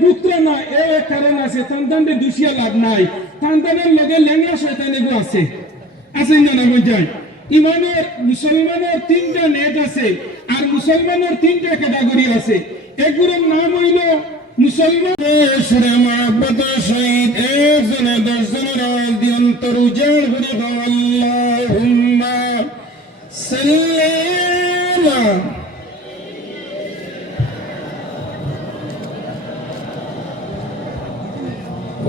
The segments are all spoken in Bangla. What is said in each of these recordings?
ডুকরা না এক কারণ আছে সন্তানদের দুষিয়া লাভ নাই সন্তানের লগে লেঙ্গা শয়তান এগো আছে না না বুঝাই ইমানের মুসলমানের তিনটা নেট আছে আর মুসলমানের তিনটা ক্যাটাগরি আছে এগুলোর নাম হইল মুসলমান সুরে মহব্বত শহীদ একজনে 10 জনের আওয়াজ দিয়ে অন্তর উজাড় করে আল্লাহুম্মা সাল্লি আলা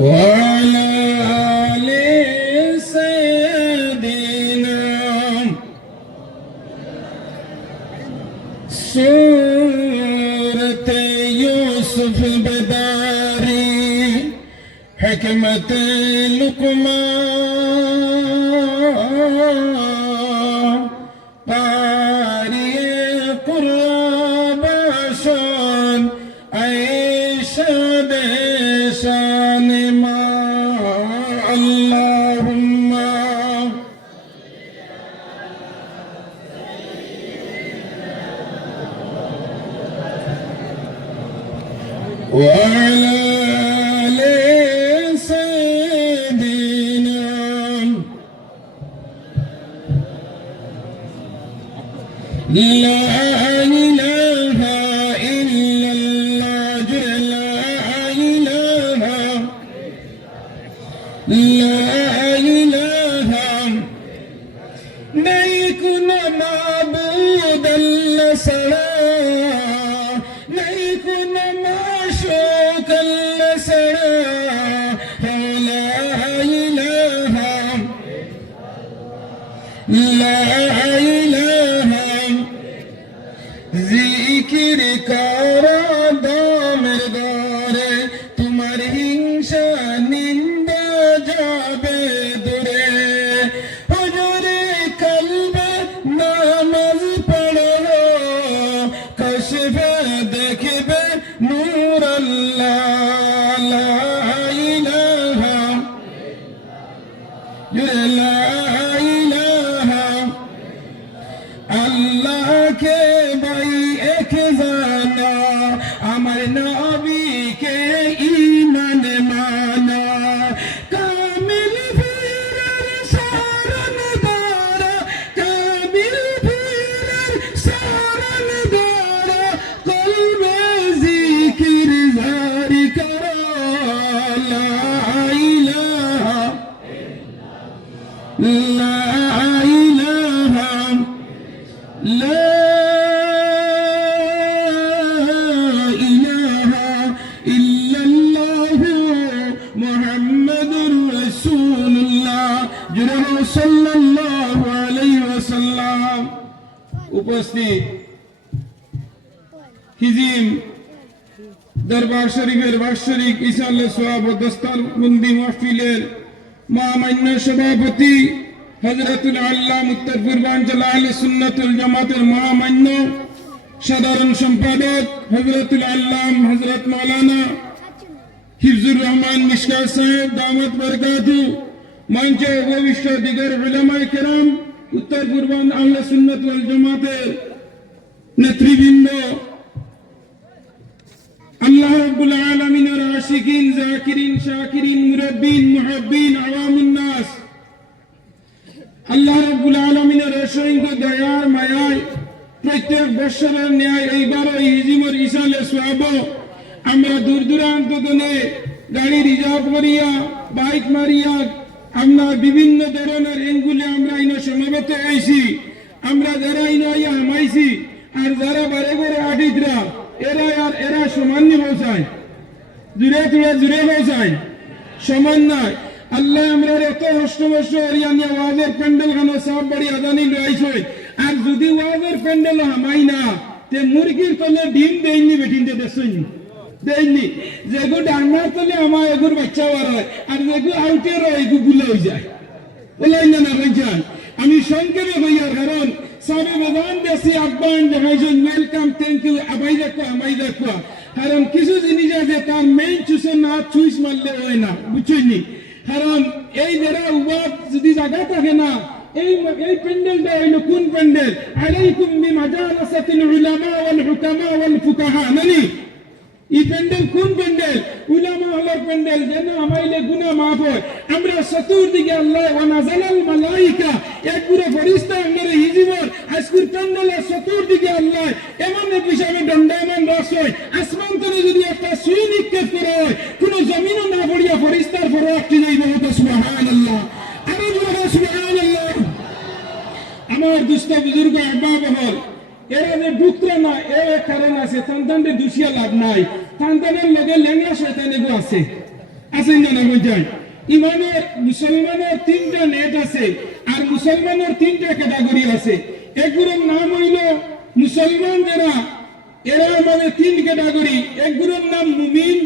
وعلى آل سيدنا سورة يوسف بداري حكمة لقمان قارئ قرب شان عيشة شان ما اللهم وعلى آل سيدنا لا إله إلا الله لا إله नहीं कुना माबूद अल्लाह सड़ा नहीं कुना माशूक अल्लाह सड़ा ला इलाहा जिक्र करा दामेर दारे तुम्हार हिंसा निंदा जाबे दूरे हुजूरे कल्बे नामाज पढ़ो कशफे देखबे नूर अल्लाह ला इलाहा ला इलाहा अल्लाह के भाई एक जाना अमर नबी के ईमान माना कामिल फिर सारन दारा कामिल फिर सारन दारा कल्बे जिक्र जारी करो ला इलाहा ला इलाहा لا إله إلا الله محمد رسول الله جره صلى الله عليه وسلم উপস্থিত হিজিম দরবার শরীফের বাৎসরিক ইসালে সোয়াব ও দস্তারবন্দি মাহফিলের মহামান্য সভাপতি হযরতুল আল্লাম উত্তর পূর্বাঞ্চল আহলে সুন্নাতুল জামাতের মহামান্য সাধারণ সম্পাদক হযরতুল আল্লাম হযরত মাওলানা হিফজুর রহমান মিশকাত সাহেব দামাত বরকাতু মঞ্চে উপবিষ্ট দিগর উলামায়ে কেরাম উত্তর পূর্বাঞ্চল আহলে সুন্নাত ওয়াল জামাতের নেতৃবৃন্দ আল্লাহ রাব্বুল আলামিনের আশিকিন জাকিরিন শাকিরিন মুরাব্বিন মুহাব্বিন আওয়ামুন নাস আল্লাহ রাব্বুল আলামিনের অসংখ্য দয়ার মায়ায় প্রত্যেক বছরের ন্যায় এইবারও হিজিমের ইসালে সোয়াব আমরা দূর দূরান্ত থেকে গাড়ি রিজার্ভ করিয়া বাইক মারিয়া আমরা বিভিন্ন ধরনের এঙ্গুলে আমরা ইনো সমাবেত হয়েছি আমরা যারা ইনো আইয়া হামাইছি আর যারা বারে বারে আটিতরা এরা সমান পৌঁছায় জুড়ে পৌঁছায় সমান নয় আল্লাহ আমরা এত কষ্ট হরিয়ানিয়া ওয়াজের প্যান্ডেল খানো সব বাড়ি আদানি লইছে আর যদি ওয়াজের প্যান্ডেল হামাই না তে মুরগির তলে ডিম দেইনি বেটিনতে দেছনি দেইনি যেগো ডাঙ্গার তলে আমার এগুর বাচ্চা হয় আর যেগো আউটে রয় এগু গুলো হয়ে যায় বলাই না ভাইজান আমি সংক্ষেপে কইয়ার কারণ সাবে বদান দেশি আব্বান দেখাইছেন ওয়েলকাম থ্যাংক ইউ আবাই দেখো আমাই দেখো কারণ কিছু জিনিস আছে তার মেইন চুষে না চুইস মারলে হয় না বুঝছনি কারণ এই যারা উবাদ যদি জায়গা থাকে না এই প্যান্ডেলটা হইল কোন প্যান্ডেল আলাইকুম বিমাজালাসাতিল উলামা ওয়াল হুকামা ওয়াল ফুকাহা নানি এই প্যান্ডেল কোন প্যান্ডেল? উলামা হলোর প্যান্ডেল, যেন আমাইলে গুনাহ মাফ হয়। আমরা চতুর্দিকে আল্লাহ ওয়া নাযালাল মালাইকা, একগুলো ফেরেশতা আমাদের হিজিবর আজকের প্যান্ডেলের চতুর্দিকে আল্লাহ এমন হিসাবে দণ্ডায়মান রাখছে, আসমান থেকে যদি একটা সুই নিক্ষেপ করা হয়, কোনো জমিনও না পড়িয়া ফেরেশতার ফরওয়ার্ডে যাইবে। সুবহানাল্লাহ, আরে বলো সুবহানাল্লাহ। আমার দুস্থ বুজুর্গ আব্বা বহল, এরা যে ডুকরা না, এর কারণ আছে, সন্তানদের দুষিয়া লাভ নাই। সন্তানের লগে লেঙ্গা শয়তানে গো আছে না না বুঝায়। ইমানের মুসলমানের 3টা নেট আছে, আর মুসলমানের 3টা ক্যাটাগরি আছে। একগুলোর নাম হইল মুসলমান যারা, এরা মানে 3 ক্যাটাগরি। একগুলোর নাম মুমিন,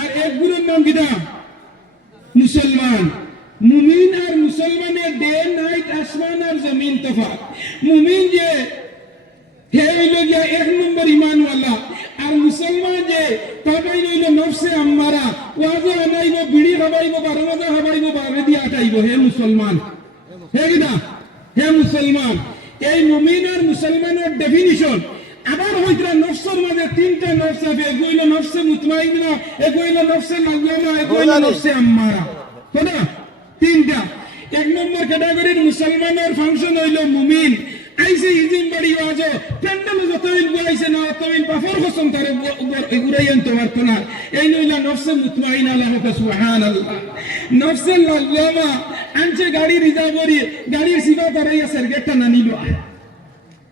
আর একগুলোর নাম কিটা মুসলমান। মুমিন আর মুসলমানের ডে নাইট, আসমান আর জমিন তফাৎ। মুমিন যে হে হইল গিয়া 1 নম্বর ইমানওয়ালা, আর মুসলমান যে তাবাই হইল নফসে আম্মারা, ওয়াজে আনাইব, বিড়ি খাবাইব, বারমাজা খাবাইব, বারে দিয়ে আটাইব। হে মুসলমান, হে কিনা হে মুসলমান। এই মুমিন আর মুসলমানের ডেফিনিশন আবার হইতরা নফসের মাঝে 3টা নফস আছে। এক হইল নফসে মুতমাইন্না, এক হইল নফসে লাওয়ামা, এক হইল নফসে আম্মারা। কোনটা? 3টা। 1 নম্বর ক্যাটাগরির মুসলমানের ফাংশন হইল মুমিন। আইসে ইজিম বাড়ি আজো প্যান্ডেল যতইল বলাইছে না, ততইল বাফর কসম তারে ঘুরাইয়েন তোমার কোনা। এই নইলা নফসে মুতমাইনা লাহুকা। সুবহানাল্লাহ। নফসে লাওয়ামা আনছে গাড়ি রিজার্ভ করি, গাড়ির সিবা তারাইয়া সার্গেটটা না নিল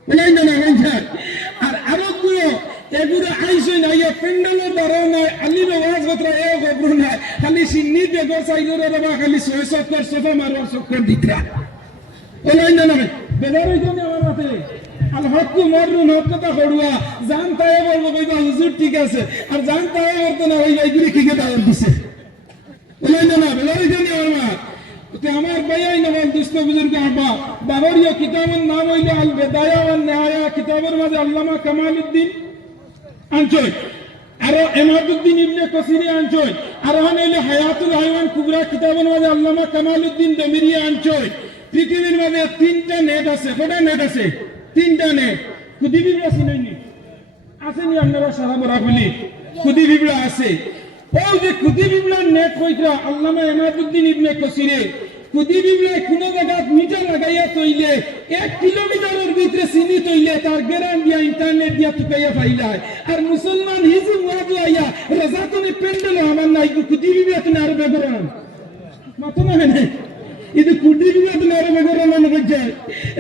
বলাই না না হইছে। আর আরো গুলো এগুলো আইসই না, ইয়া প্যান্ডেলের দ্বারাও নাই, আলিম ওয়াজ কতরা এ গবর নাই, খালি সিন্নি বেগর সাইজরে বাবা খালি 670 সোফা মারবার চক্কর দিতরা বলাই না না বেদার হইতো না আমার মাথে। আল হক মারুন, হক কথা হড়ুয়া জানতায় বলবো কইবা হুজুর ঠিক আছে, আর জানতায় বলতো না ওই এইগুলি কি কে দাওয়াত দিছে বলাই না না বেদার হইতো না আমার মা। আমার ভাইয়াই নবল দুস্থ বুজুর্গ আব্বা বাবরিয়া কিতাবের নাম হইল আল বেদায়া ওয়ান নিহায়া। কিতাবের মাঝে আল্লামা কামালউদ্দিন আনছয়, আর এমাদউদ্দিন ইবনে কাসিরি আনছয়, আর হইল হায়াতুল হাইওয়ান কুবরা। কিতাবের মাঝে আল্লামা কামালউদ্দিন দমিরিয়া আনছয়। পৃথিবীর মাঝে 3টা নেট আছে। কটা নেট আছে? 3টা নেট। খুদি বিবরা চিনেননি? আসেনি আপনারা সারা বরাবলি? খুদি বিবরা আছে। ওই যে খুদি বিবলার নেট কইরা আল্লামা এমাদউদ্দিন ইবনে কাসিরে খুদি বিবলা কোন জায়গা মিটার লাগাইয়া তৈলে 1 কিলোমিটারের ভিতরে চিনি তৈলে তার গ্যারান দিয়া ইন্টারনেট দিয়া টুকাইয়া ফাইলায়। আর মুসলমান হিজু ওয়াজু আইয়া রাজাতনে প্যান্ডেল আমার নাই, খুদি বিবলা তুমি আরো বেগরান মাতো না মানে ಇದು ಕುಡಿಬಿಟ್ಟು ಬೇರೆ ನನಗೆ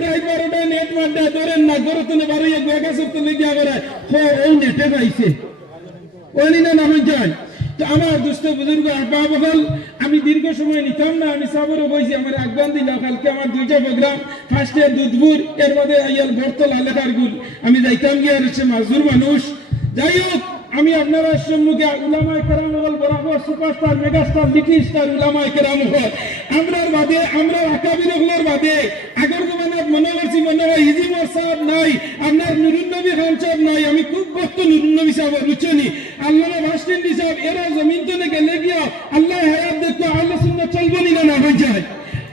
ರಾಯ್ ಬಾರೋಟ ನೆಟ್ ಮಾಡ್ದೆ ಅದರ ನಗರತನ ಬಾರ ಗೋಗ ಸಪ್ತನೆ ಅವರ ಹೋ ಓ ನೆಟ್ಟೆ পাইছে ওই না না হয়ে যায়। তো আমার দুস্থ বুজুর্গ আব্বা বল, আমি দীর্ঘ সময় নিতাম না, আমি সাবরও বইছি। আমার আহ্বান দিলাম কালকে আমার 2টা প্রোগ্রাম, ফার্স্টে দুধপুর, এর মধ্যে আইয়াল বর্তল আলেকার গুল। আমি যাইতাম গিয়ে আর হচ্ছে মাজুর মানুষ। যাই হোক, আমি আপনারা সম্মুখে উলামায়ে কেরাম হল বরাবর সুপারস্টার, মেগাস্টার, লিটিল স্টার উলামায়ে কেরাম হল আমরার বাদে, আমরা আকাবির হলর বাদে আগর জমানাত মনে করছি মনে হয় হিজিমর সাহেব নাই, আপনার নুরুন নবী খান সাহেব নাই। আমি খুব ভক্ত নুরুন নবী সাহেব বুঝছনি, আল্লাহ ভাস্টেন্ডি সাহেব এরা জমিন তনে গেলে গিয়া আল্লাহ হায়াত দেখো আল্লাহ সুন্নাত চলবে না না হয়ে যায়।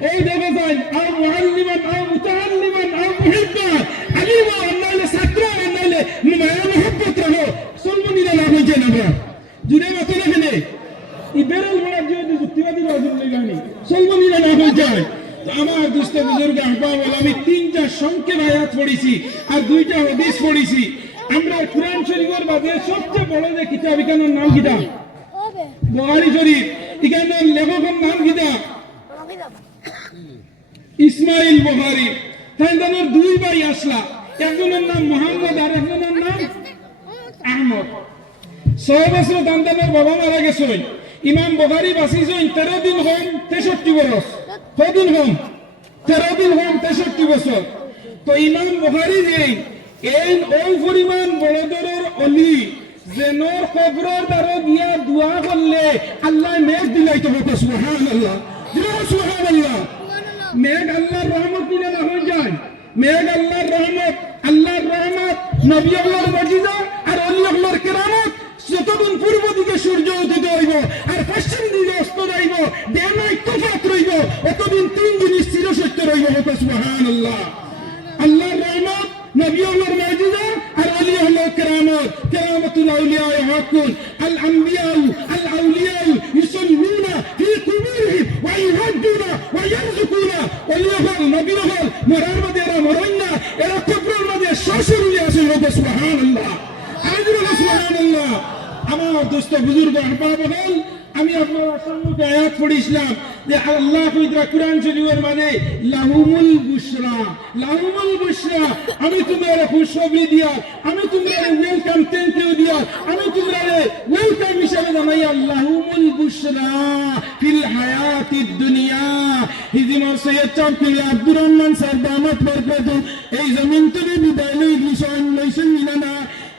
ওই দেখা যায় আর মুআল্লিমান আর মুতাআল্লিমান আর মুহিব্বান আলিম আল্লাহ ছাত্র আল্লাহ মায়া মোহাব্বত রাখো চলবনি না লাভ হয়ে না জুড়ে মাথা রাখেনে ইবেরল বড় যে যুক্তিবাদী রাজুল লাগানি চলবনি না লাভ হয়ে যায়। আমার দুস্থ বুজুর্গ আহ্বা বল, আমি 3টা সংক্ষেপ আয়াত পড়েছি আর 2টা হাদিস পড়েছি। আমরা কুরআন শরীফের বাদে সবচেয়ে বড় যে কিতাব, এখানের নাম কিটা বুখারী শরীফ। এখানের লেখকের নাম কিটা ইসমাইল বুখারী। তাই তাদের 2 ভাই আসলা, একজনের নাম মোহাম্মদ আর একজনের নাম আহমদ। 6 বছর দান্তানের বাবা মারা গেছেন। ইমাম বুখারী বাঁচিছেন 13 দিন হম 63 বছর। কদিন হম 13 দিন হম 63 বছর। তো ইমাম বুখারী যে এই ওই পরিমাণ বড় দরের অলি জেনর কবরের দ্বারা গিয়া দোয়া করলে আল্লাহ মেঘ দিলাই তো বলতে সুবহানাল্লাহ, সুবহানাল্লাহ। মেঘ আল্লাহর রহমত দিলে না হয়ে যায়। মেঘ আল্লাহর রহমত, আল্লাহর রহমত, নবী আল্লাহর মুজিজা আর অলি আল্লাহর কেরামত। যতদিন পূর্ব দিকে সূর্য উদিত হইব আর পশ্চিম দিকে অস্ত যাইব, দেনাই তফাত রইব, অতদিন 3 জিনিস চিরসত্য রইব বলতে সুবহানাল্লাহ। আল্লাহর রহমত, নবী আল্লাহর মুজিজা আর অলি আল্লাহর কেরামত। কেরামতুল আউলিয়া ওয়া হাকুন আল ওলি হল নবী হল মরার মাঝে এরা মরণ না, এরা কবরের মাঝে সরাসরি আসে লোক সুবহানাল্লাহ। আইজুল সুবহানাল্লাহ। আমার দোস্ত বুজুর্গ আহবাব হল, আমি আপনার সম্মুখে আয়াত পড়িছিলাম যে আল্লাহ কইরা কুরআন শরীফের মানে লাহুমুল বুশরা, লাহুমুল বুশরা, আমি তোমারে খুশখবরি দিয়া, আমি তোমারে ওয়েলকাম থ্যাংক ইউ দিয়া, আমি তোমারে ওয়েলকাম হিসেবে জানাই লাহুমুল বুশরা ফিল হায়াতিদ দুনিয়া। হিজমর সৈয়দ চৌধুরী আব্দুর রহমান স্যার দামাত বরকত এই জমিন থেকে বিদায় লইছেন মিলানা,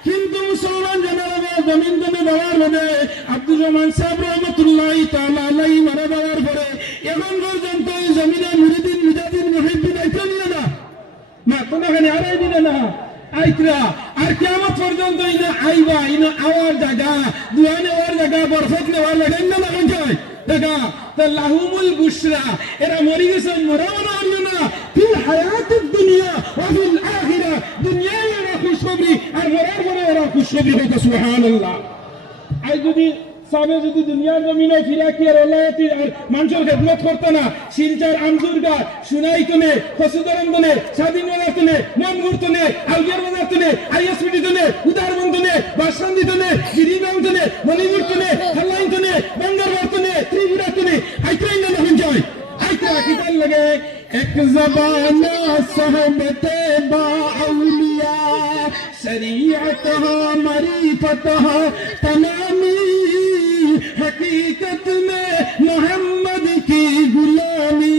কিন্তু মুসলমান জানারা জমিন তুমি দেওয়ার হবে আব্দুর রহমান সাহেব রহমতুল্লাহি তাআলা আলাইহি মারা দেওয়ার পরে এখন পর্যন্ত এই জমিনে মুরিদিন মুজাহিদিন মুহিব্বিন আইতা নিলে না, মা তোমাখানে আড়াই দিলে না আইতরা, আর কিয়ামত পর্যন্ত ইনা আইবা, ইনা আওয়ার জায়গা, দুয়া নেওয়ার জায়গা, বরফত নেওয়ার জায়গা না লাগান যায় দেখা তা লাহুমুল বুশরা, এরা মরি গেছে মরাও না ফিল হায়াতিদ দুনিয়া ওয়া ফিল আখিরা, দুনিয়ায় এরা খুশখবরি আর মরার পরে এরা খুশখবরি হবে সুবহানাল্লাহ। আই যদি সাবে যদি দুনিয়ার জমিনে ফিরা কি আর আল্লাহতি আর মানুষের খেদমত করতো না, শিলচার আমজুরগা সুনাইতনে খসুদরন্দনে স্বাধীনতাতনে মনগুরতনে আলগের বাজারতনে আইএসপিটিতনে উদারবন্ধনে বাসন্দিতনে গিরিবাংতনে মনিগুরতনে খালাইতনে বাঙ্গারবারতনে ত্রিপুরাতনে আইতাই না হন যায় আইতা কিতাল লাগে এক জবানা সাহবতে বা আউলিয়া শরীয়তহা মারিফতহা तमामी हकीकत में मोहम्मद की गुलामी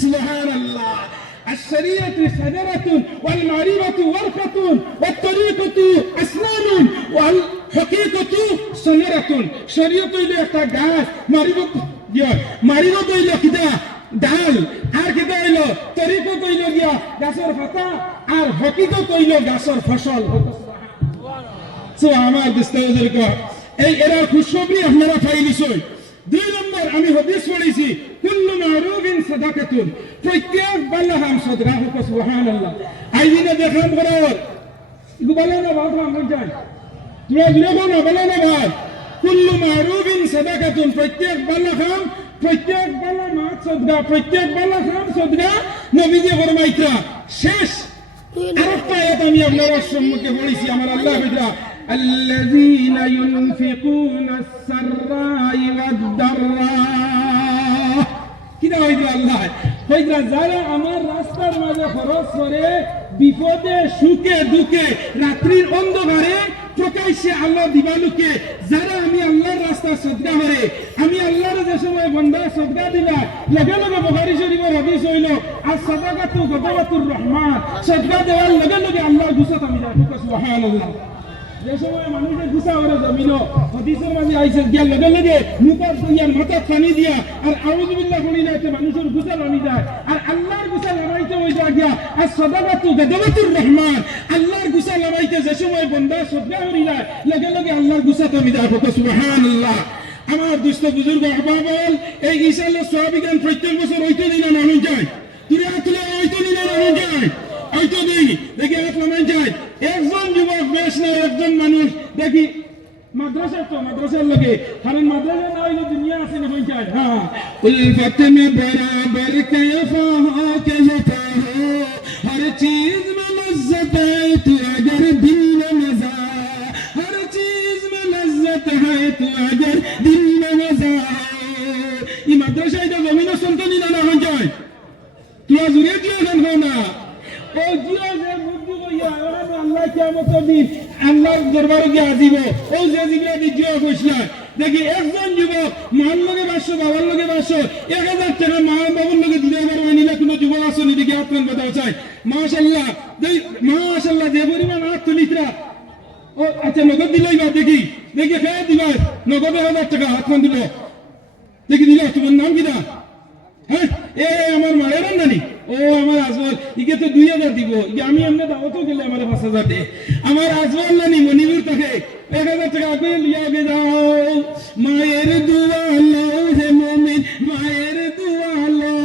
सुभान अल्लाह। الشريعة شجرة والمعرفة ورقة والطريقة أسنان والحقيقة ثمرة। শরীয়ত হইল একটা গাছ, মারিফত হইল কিটা ডাল, আর কিটা হইল তরিকত হইল গিয়া গাছের পাতা, আর হকিকত হইল গাছের ফসল। সো আমার দোস্তদেরকে এই এরা খুশখবরি আপনারা পাইলিছই। 2 নম্বর আমি হাদিস পড়েছি কুল্লু মারুফিন সাদাকাতুন, প্রত্যেক বালা হাম সদকা হোক সুবহানাল্লাহ। আইদিনে দেখাম করার ইগু বালা না বাবা আমি যাই তোরা বিরোধ না বালা না ভাই, কুল্লু মারুফিন সাদাকাতুন, প্রত্যেক বালা হাম, প্রত্যেক বালা মাছ সদকা, প্রত্যেক বালা হাম সদকা নবীজি ফরমাইতরা। শেষ আরেকটা আয়াত আমি আপনাদের সম্মুখে পড়েছি আমার আল্লাহ বিদরা الذين ينفقون السراء والضراء কিনা হইতো আল্লাহ হইরা যারা আমার রাস্তার মাঝে খরচ করে বিপদে সুখে দুঃখে রাত্রির অন্ধকারে প্রকাশ্যে আল্লাহ দিবালুকে, যারা আমি আল্লাহর রাস্তা সদকা করে, আমি আল্লাহর যে সময় বন্দা সদকা দিলা লগে লগে বুখারী শরীফের হাদিস হইল আর সাদাকাতু গদাওয়াতুর রহমান, সদকা দেওয়ার লগে লগে আল্লাহর গুসাত আমি যাই সুবহানাল্লাহ। যে সময় মানুষের গুসা ওরা জমিল হাদিসের মাঝে আইছে গিয়া লগে লগে মুখর দিয়া মাথা পানি দিয়া আর আউযু বিল্লাহ বলি যাইতে মানুষের গুসা নামি যায়, আর আল্লাহর গুসা লাগাইতে হই যা গিয়া আর সাদাকাতু গদাওয়াতুর রহমান, আল্লাহর গুসা লাগাইতে যে সময় বান্দা সদকা করি যায় লগে লগে আল্লাহর গুসা তুমি যায় সুবহানাল্লাহ। আমার দুস্থ বুজুর্গ আহবাব এই ঈসার সাহাবীগণ প্রত্যেক বছর হইতে দিনা নামি যায়, তুই তুলে হইতে দিনা নামি যায় হয়তো দিই দেখি হাত নামাই যায়। একজন যুবক বেশ না একজন মানুষ দেখি মাদ্রাসা তো মাদ্রাসার লোকে, কারণ মাদ্রাসা না হইলে দুনিয়া আছে না হয়ে যায়। হ্যাঁ উলফত মে বরাবর কয়ফা হো কয়ফা হো হর চিজ মে লজ্জত है तू अगर दिल में मजा, हर चीज में लज्जत है तू अगर दिल में मजा। এই মাদ্রাসা এটা জমিন সন্তানি না হয়ে যায়, তুই জুড়ে দিয়ে গান হয় না ও জিও যে বুদ্ধি কইয়া ওরা আল্লাহ কিয়ামত দিন আল্লাহর দরবারে গিয়ে আসিব ও যে জিগরা দিজিও কইছলা। দেখি একজন যুবক মার লগে 500 বাবার লগে 500 1000 টাকা মা বাবার লগে দিতে পারবে না, কোনো যুবক আছে নি দেখি আপনার কথা চাই মাশাআল্লাহ মাশাআল্লাহ যে পরিমাণ হাত তুলিতরা ও আচ্ছা নগদ দিলই বা দেখি দেখি খেয়ে দিবা নগদ 1000 টাকা হাত দিল দেখি দিল। তোমার নাম কি দা? হ্যাঁ এ আমার মায়ের নানি ও আমার আজমল ইকে তো 2000 দিব, আমি এমনি দাওয়াতও গেলে আমার 5000 দে। আমার আজমল নানি মনিপুর থেকে 1000 টাকা আগে লিয়া গে যাও। মায়ের দোয়া লো হে মুমিন মায়ের দোয়া লো,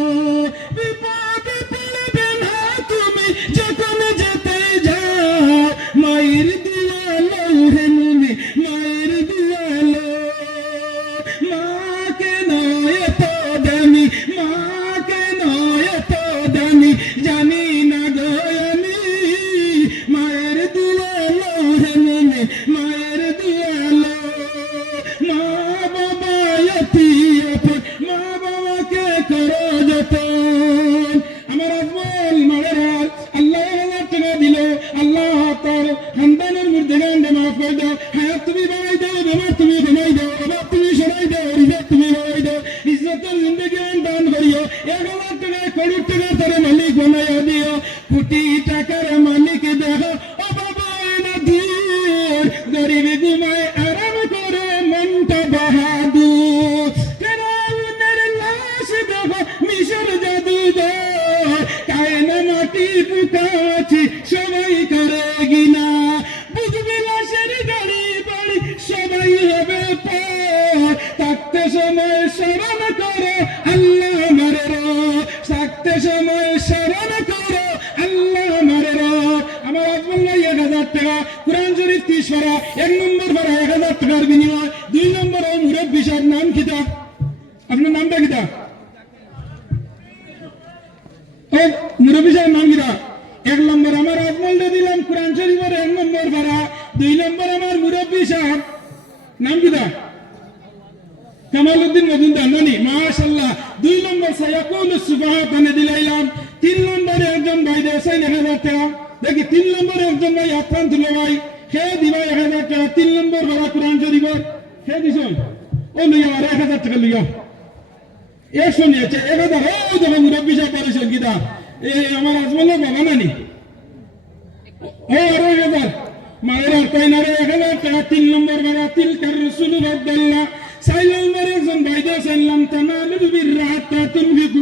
বিপদে পড়বে না তুমি যেখানে যেতে যাও। মায়ের দোয়া লো হে মুমিন মায়ের দোয়া লো, মা কে নয় তো দামি মা কে নয় তো কাছে সবাই করে গিনা বুঝবে লাশের গাড়ি বাড়ি সবাই হবে পর থাকতে সময় স্মরণ করো আল্লাহ আমার রব থাকতে সময় স্মরণ করো আল্লাহ আমার রব আমার আজমাল্লাহ 1000 টাকা কোরআন শরীফ 30 পারা 1 নম্বর পারা 1000 টাকার বিনিময় 2 নম্বর ও মুরব্বি সাহেব নাম কিতা আপনার নামটা কিতা ও মুরব্বি সাহেব নাম কিতা 1 নম্বর আমার আজমাল্লাহ দিলাম কোরআন শরীফের 1 নম্বর পারা 2 নম্বর আমার মুরব্বি সাহেব নাম কিতা কামালউদ্দিন মজুমদার নানি মাশাআল্লাহ 2 নম্বর সায়াকুল সুবহান তানে দিলাইলাম 3 নম্বরে একজন ভাই দেশাই 1000 টাকা দেখি 3 নম্বরে একজন ভাই আফরান তুলো ভাই হে দিবা 1000 টাকা 3 নম্বর বড় কোরআন শরীফ হে দিছন ও লইয়া আর 1000 টাকা লইয়া একশো নিয়েছে 1000 ও দেখো মুরব্বি সাহেব পারিছেন কিতা এই আমার আজমাল্লাহ বাবা নানি ও আরো 1000 মায়ের আর কয় না রে 1000 টাকা 3 নম্বর বড় তিলকার রাসূল আব্দুল্লাহ 4 নম্বর একজন ভাই দেশাইলাম তানালুল বিররা হাত্তা তুনফিকু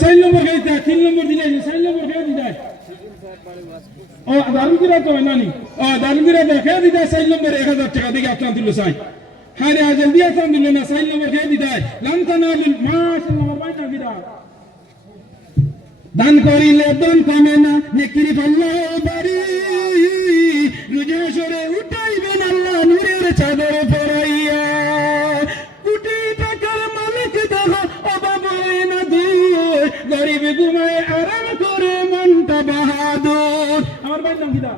সাইল নম্বর গাইতে 3 নম্বর দিলে সাইল নম্বর গাই দিদাই ও দারুগিরা তো নানি ও দারুগিরা দেখে দিদাই সাইল নম্বর 1000 টাকা দিকে আপনার দিল সাই হারে জলদি আপনার দিল না সাইল নম্বর গাই দিদাই লান্তানালুল মাশাআল্লাহ আমার ভাইটা গিরা দান করিলে দান কমে না নেকির আল্লাহ বাড়ি রোজা সরে উঠাইবেন আল্লাহ নূরের চাদর পরাইয়া কোটি টাকার মালিক দেখো অভাব হয় না দূর গরিব ঘুমায় আরাম করে মনটা বাহাদুর আমার ভাই নাম কিটা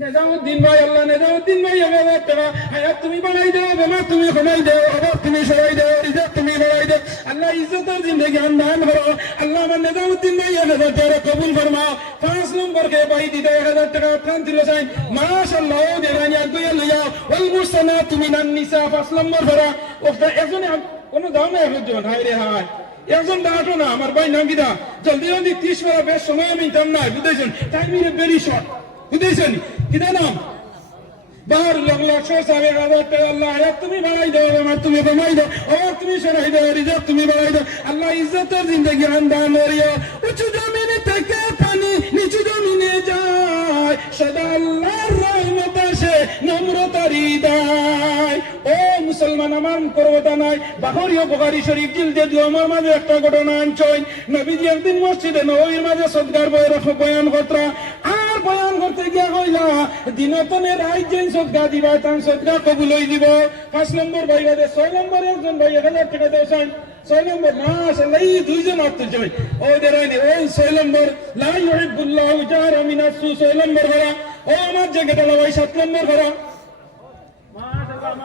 নেজামুদ্দিন ভাই আল্লাহ নেজামুদ্দিন ভাই 1000 টাকা হায়াত তুমি বাড়াই দাও বেমা তুমি কমাই দাও অভাব তুমি সরাই দাও ইজ্জত তুমি বাড়াই দাও আল্লাহ ইজ্জতের জিন্দেগি দান করো আল্লাহ আমার নেজামুদ্দিন ভাই 1000 টাকা কবুল ফরমাও 5 নম্বর কে ভাই দিতে 1000 টাকা প্রাণ দিল চাই মাশাআল্লাহ ও দেরানি আগুয়া লইয়া ওয়াল মুরসানাত মিনান নিসা 5 নম্বর ভরা ওটা একজনে কোন দাও না একজন হায় রে হায় একজন ডাটো না আমার ভাই নাম কিটা জলদি জলদি 30 বড় বেশ সময় আমি দাম নাই বুঝাইছেন টাইম ইজ ভেরি শর্ট বুঝাইছেন কিটা নাম বাহার লাগলা 6000 টাকা আল্লাহ হায়াত তুমি বাড়াই দাও আমার তুমি কমাই দাও আর তুমি সরাই দাও রিজক তুমি বাড়াই দাও আল্লাহ ইজ্জতের জিন্দেগি দান করিও উঁচু জমিনে থেকে পানি নিচু জমিনে যায় সদা আল্লাহর রহমত আসে নম্রতার হৃদয় ও মুসলমান আমার করবতা নাই বাহরিও বুখারী শরীফ জিলদে 2 আমার মাঝে একটা ঘটনা আনছই নবীজি একদিন মসজিদে নববীর মাঝে সদকার বয়ান করতা আর বয়ান করতে গিয়া কইলা দিনতনে রাইত যেন সদকা দিবা তান সদকা কবুল হই দিব 5 নম্বর ভাই বাদে 6 নম্বর একজন ভাই 1000 টাকা দেওছেন 6 নম্বর মাশাআল্লাহ এই দুইজন আত্মজয় ভাই ও দেরাইনি ওই 6 নম্বর লা ইউহিব্বুল্লাহু জারা মিনাস সু 6 নম্বর ভরা ও আমার জায়গাটা ভাই 7 নম্বর ভরা মাশাআল্লাহ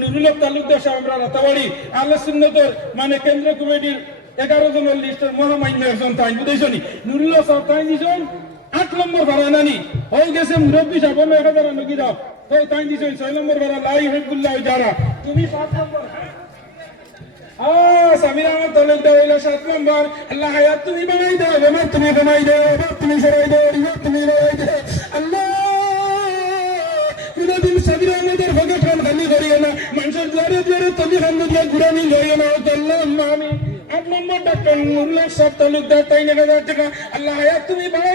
নুরুল তালুকদার সাহেব আমরা রাতাবাড়ি আহলে সুন্নাতের মানে কেন্দ্র কমিটির 11 জনের লিস্টের মহামান্য একজন তাই বুঝাইছনি নুরুল সাহেব তাই দিছেন 8 নম্বর ভাড়া নানি হয়ে গেছে মুরব্বি সাহেব 1000 নকি দাও তো তাই দিছেন 6 নম্বর ভাড়া লা ইউহিব্বুল্লাহু জারা তুমি 7 নম্বর সামির আমার তালুকদার হইলো 7 নম্বর আল্লাহ হায়াত তুমি বানাই দাও বেমার তুমি বানাই দাও অভাব তুমি সরাই দাও রিজক তুমি বানাই দাও আল্লাহ কোনদিন সাবির আমাদের ভগে প্রাণ খালি করিও না মানুষের দ্বারে দ্বারে তলি খান দিয়া ঘুরানি লইও না আল্লাহ আমিন 8 নম্বর ডক্টর নুরুল সাহেব তালুকদার তাই 1000 টাকা আল্লাহ হায়াত তুমি বানাই